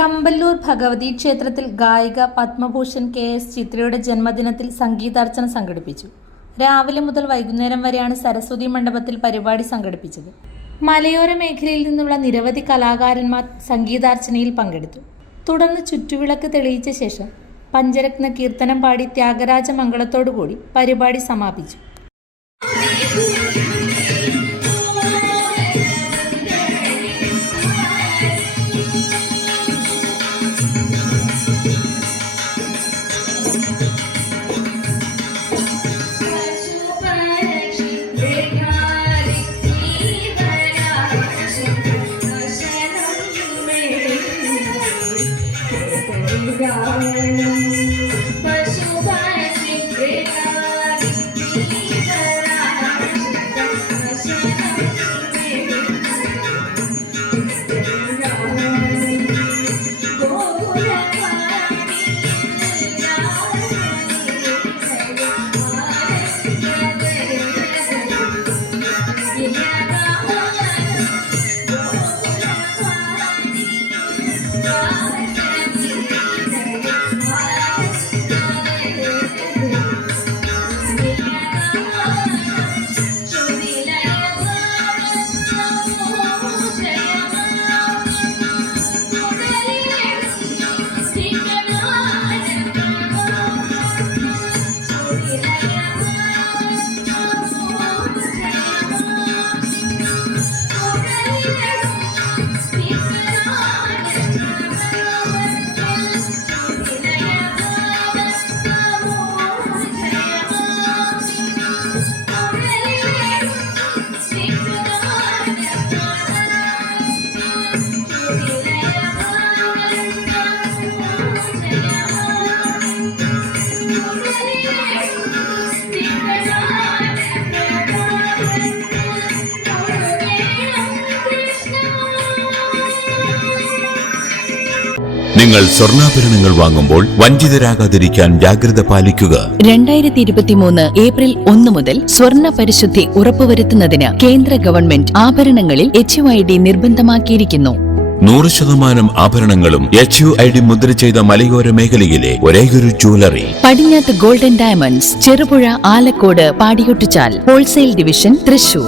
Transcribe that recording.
കമ്പല്ലൂർ ഭഗവതി ക്ഷേത്രത്തിൽ ഗായിക പത്മഭൂഷൺ KS ചിത്രയുടെ ജന്മദിനത്തിൽ സംഗീതാർച്ചന സംഘടിപ്പിച്ചു. രാവിലെ മുതൽ വൈകുന്നേരം വരെയാണ് സരസ്വതി മണ്ഡപത്തിൽ പരിപാടി സംഘടിപ്പിച്ചത്. മലയോര മേഖലയിൽ നിന്നുള്ള നിരവധി കലാകാരന്മാർ സംഗീതാർച്ചനയിൽ പങ്കെടുത്തു. തുടർന്ന് ചുറ്റുവിളക്ക് തെളിയിച്ച ശേഷം പഞ്ചരത്ന കീർത്തനം പാടി ത്യാഗരാജ മംഗളത്തോടുകൂടി പരിപാടി സമാപിച്ചു. നിങ്ങൾ സ്വർണ്ണാഭരണങ്ങൾ വാങ്ങുമ്പോൾ വഞ്ചിതരാകാതിരിക്കാൻ ജാഗ്രത പാലിക്കുക. 2023 ഏപ്രിൽ 1 മുതൽ സ്വർണ്ണ പരിശുദ്ധി ഉറപ്പുവരുത്തുന്നതിന് കേന്ദ്ര ഗവൺമെന്റ് ആഭരണങ്ങളിൽ HUID നിർബന്ധമാക്കിയിരിക്കുന്നു. 100% ആഭരണങ്ങളും HUID മുദ്ര ചെയ്ത മലയോര മേഖലയിലെ ഒരേയൊരു ജ്വല്ലറി പടിഞ്ഞാത്ത് golden diamonds, Cherupuzha, Alakode, Padiyotchal, wholesale division, Thrissur.